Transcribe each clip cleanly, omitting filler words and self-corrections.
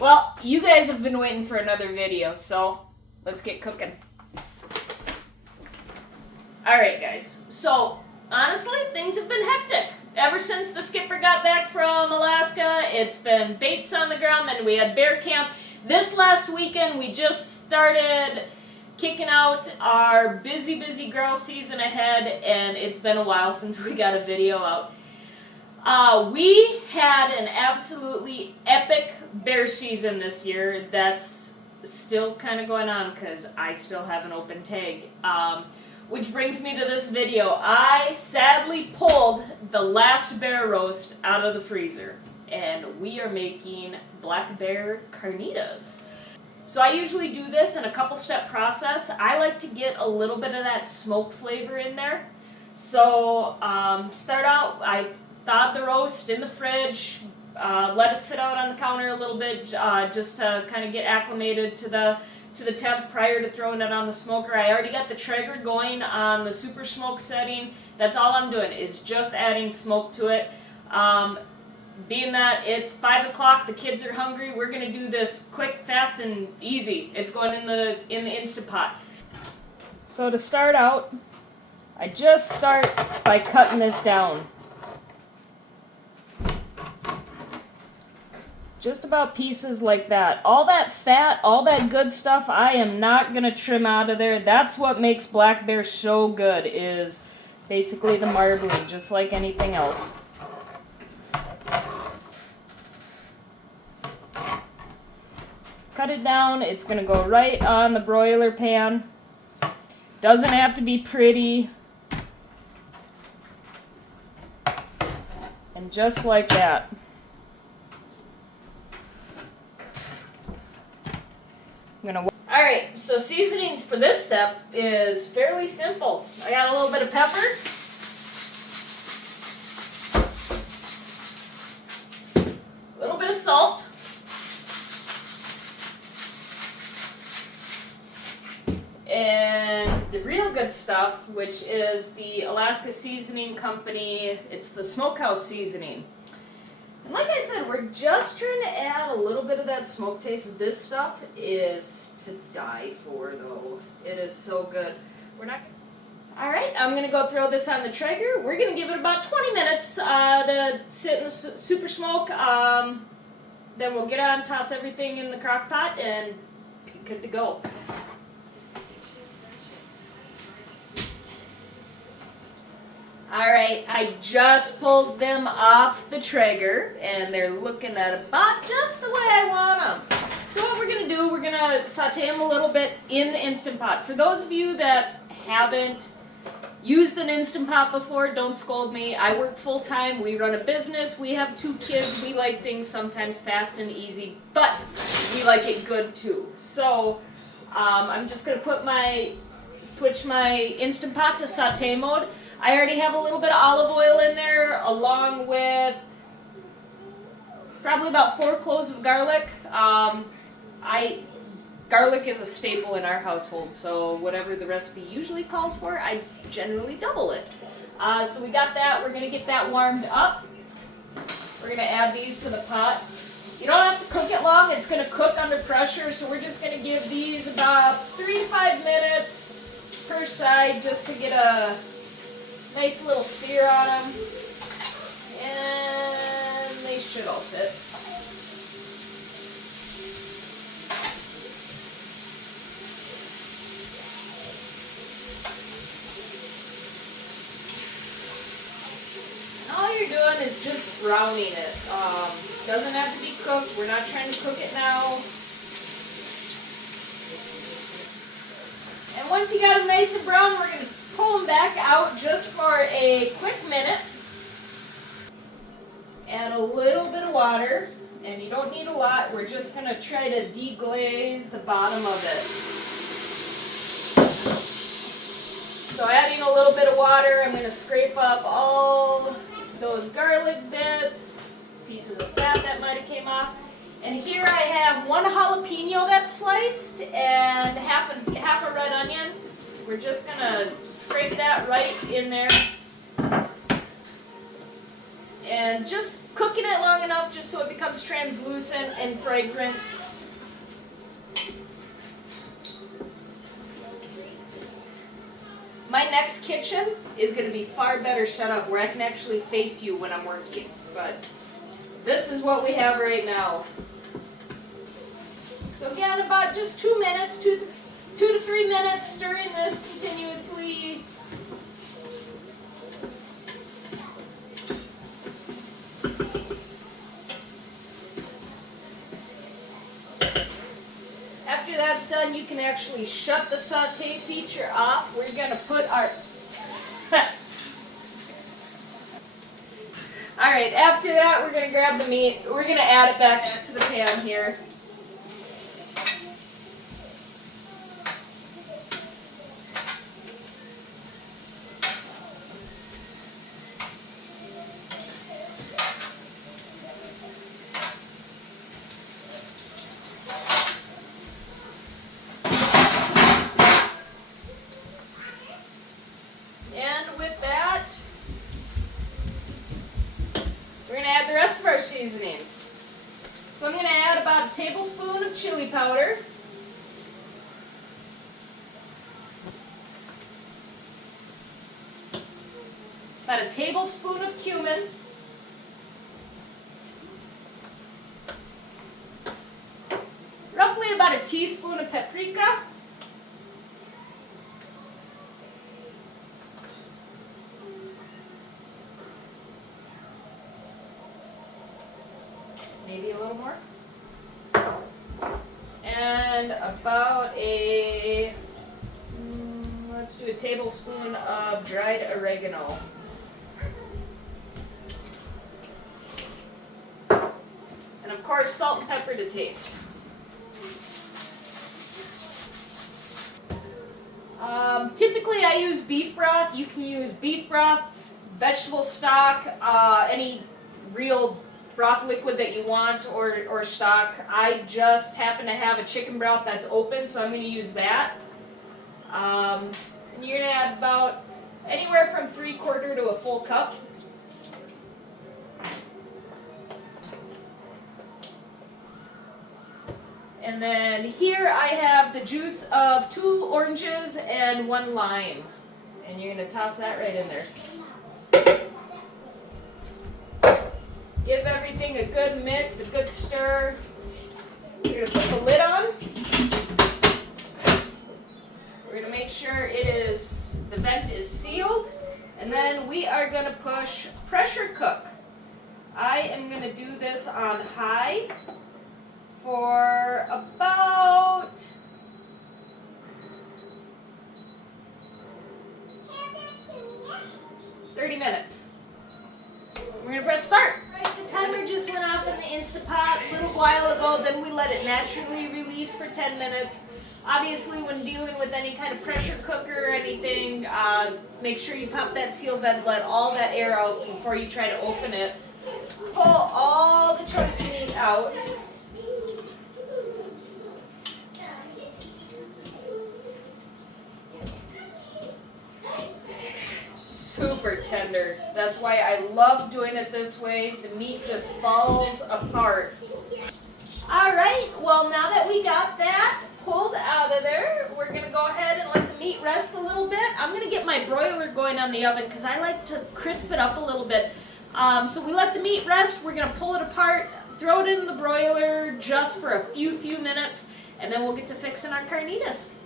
Well, you guys have been waiting for another video, so let's get cooking. Alright guys, so honestly, things have been hectic. Ever since the skipper got back from Alaska, it's been baits on the ground, then we had bear camp. This last weekend, we just started kicking out our busy grouse season ahead, and it's been a while since we got a video out. We had an absolutely epic bear season this year that's still kind of going on because I still have an open tag. Which brings me to this video. I sadly pulled the last bear roast out of the freezer, and we are making Black Bear Carnitas. So I usually do this in a couple-step process. I like to get a little bit of that smoke flavor in there. So start out, I thawed the roast in the fridge, let it sit out on the counter a little bit just to kind of get acclimated to the temp prior to throwing it on the smoker. I already got the Traeger going on the super smoke setting. That's all I'm doing is just adding smoke to it. Being that it's 5 o'clock, the kids are hungry, we're gonna do this quick, fast, and easy. It's going in the Instant Pot. So to start out, I just start by cutting this down. Just about pieces like that. All that fat, all that good stuff, I am not going to trim out of there. That's what makes Black Bear so good, is basically the marbling, just like anything else. Cut it down. It's going to go right on the broiler pan. Doesn't have to be pretty. And just like that. Alright, so seasonings for this step is fairly simple. I got a little bit of pepper, a little bit of salt, and the real good stuff, which is the Alaska Seasoning Company. It's the Smokehouse Seasoning. And like I said, we're just trying to add a little bit of that smoke taste. This stuff is to die for, though. It is so good. Alright, I'm going to go throw this on the Traeger. We're going to give it about 20 minutes to sit in super smoke. Then we'll get on, toss everything in the crock pot, and be good to go. Alright, I just pulled them off the Traeger, and they're looking at about just the way I want them. So what we're going to do, we're going to saute them a little bit in the Instant Pot. For those of you that haven't used an Instant Pot before, don't scold me. I work full-time, we run a business, we have 2 kids, we like things sometimes fast and easy, but we like it good too. So I'm just going to switch my Instant Pot to saute mode. I already have a little bit of olive oil in there, along with probably about 4 cloves of garlic. Garlic is a staple in our household, so whatever the recipe usually calls for, I generally double it. So we got that. We're going to get that warmed up. We're going to add these to the pot. You don't have to cook it long. It's going to cook under pressure, so we're just going to give these about 3 to 5 minutes per side just to get a nice little sear on them, and they should all fit. And all you're doing is just browning it. Doesn't have to be cooked. We're not trying to cook it now. And once you got them nice and brown, we're going to pull them back out just for a quick minute. Add a little bit of water, and you don't need a lot. We're just going to try to deglaze the bottom of it. So adding a little bit of water, I'm going to scrape up all those garlic bits, pieces of fat that might have came off. And here I have 1 jalapeno that's sliced and half a red onion. We're just going to scrape that right in there. And just cooking it long enough just so it becomes translucent and fragrant. My next kitchen is going to be far better set up where I can actually face you when I'm working. But this is what we have right now. So again, about just 2 minutes, 2 to 3 minutes, stirring this continuously. After that's done, you can actually shut the saute feature off. We're going to put our... Alright, after that we're going to grab the meat. We're going to add it back to the pan here. The rest of our seasonings. So I'm going to add about a tablespoon of chili powder. About a tablespoon of cumin. Roughly about a teaspoon of paprika. Maybe a little more. And about let's do a tablespoon of dried oregano. And of course, salt and pepper to taste. Typically I use beef broth. You can use beef broths, vegetable stock, any real broth liquid that you want or stock. I just happen to have a chicken broth that's open, so I'm going to use that. And you're going to add about anywhere from 3/4 to a full cup. And then here I have the juice of 2 oranges and 1 lime. And you're going to toss that right in there. Give everything a good mix, a good stir. We're going to put the lid on. We're going to make sure the vent is sealed. And then we are going to push pressure cook. I am going to do this on high for about 30 minutes. We're going to press start. The timer just went off in the Instapot a little while ago, then we let it naturally release for 10 minutes. Obviously, when dealing with any kind of pressure cooker or anything, make sure you pop that seal vent, let all that air out before you try to open it. Pull all the chunks of meat out. Super tender. That's why I love doing it this way. The meat just falls apart. Alright, well now that we got that pulled out of there, we're going to go ahead and let the meat rest a little bit. I'm going to get my broiler going on the oven because I like to crisp it up a little bit. So we let the meat rest, we're going to pull it apart, throw it in the broiler just for a few minutes, and then we'll get to fixing our carnitas.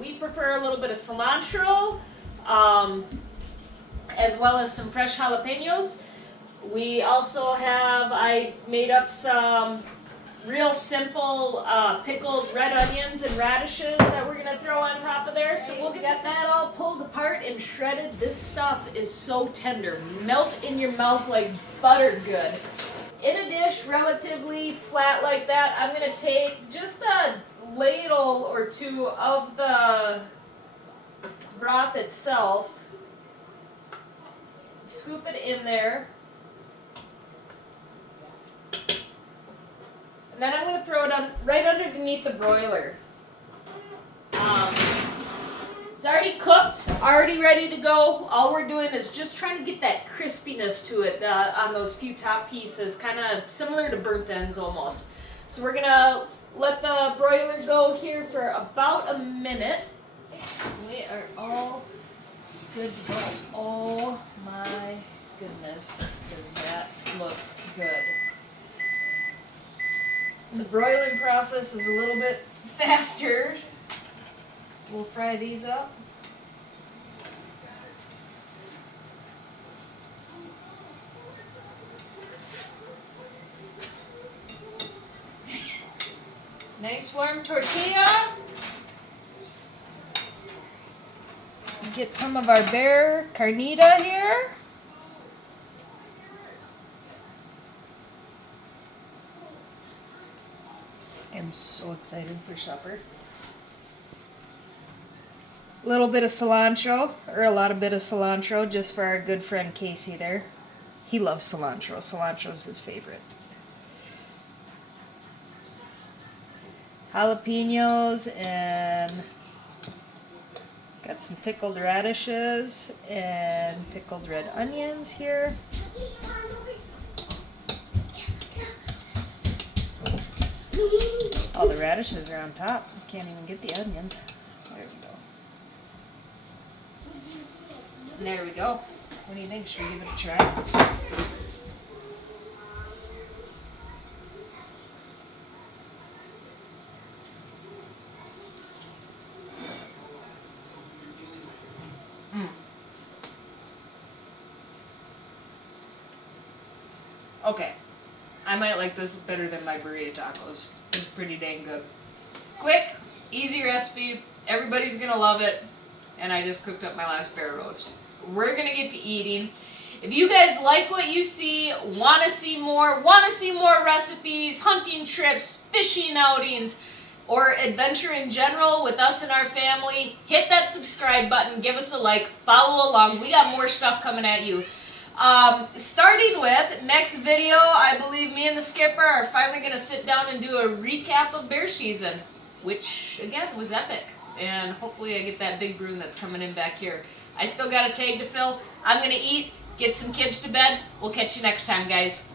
We prefer a little bit of cilantro, as well as some fresh jalapenos. We also have, I made up some real simple pickled red onions and radishes that we're going to throw on top of there. So we'll get that all pulled apart and shredded. This stuff is so tender. Melt in your mouth like butter good. In a dish relatively flat like that, I'm going to take just a ladle or 2 of the broth itself. Scoop it in there. And then I'm going to throw it on right underneath the broiler. It's already cooked, already ready to go. All we're doing is just trying to get that crispiness to it on those few top pieces, kind of similar to burnt ends almost. So we're gonna let the broiler go here for about a minute. We are all good to go. Oh my goodness, does that look good. The broiling process is a little bit faster. So we'll fry these up. Nice warm tortilla. Get some of our bear carnita here. I'm so excited for supper. A little bit of cilantro, or a lot of bit of cilantro, just for our good friend Casey there. He loves cilantro. Cilantro's his favorite. Jalapenos, and got some pickled radishes and pickled red onions here. Oh, the radishes are on top. Can't even get the onions. There we go. And there we go. What do you think? Should we give it a try? Okay. I might like this better than my burrito tacos. It's pretty dang good. Quick, easy recipe. Everybody's gonna love it. And I just cooked up my last bear roast. We're gonna get to eating. If you guys like what you see, want to see more recipes, hunting trips, fishing outings, or adventure in general with us and our family, hit that subscribe button, give us a like, follow along. We got more stuff coming at you. Starting with next video, I believe me and the skipper are finally going to sit down and do a recap of bear season, which again was epic. And hopefully I get that big brune that's coming in back here. I still got a tag to fill. I'm going to eat, get some kids to bed. We'll catch you next time, guys.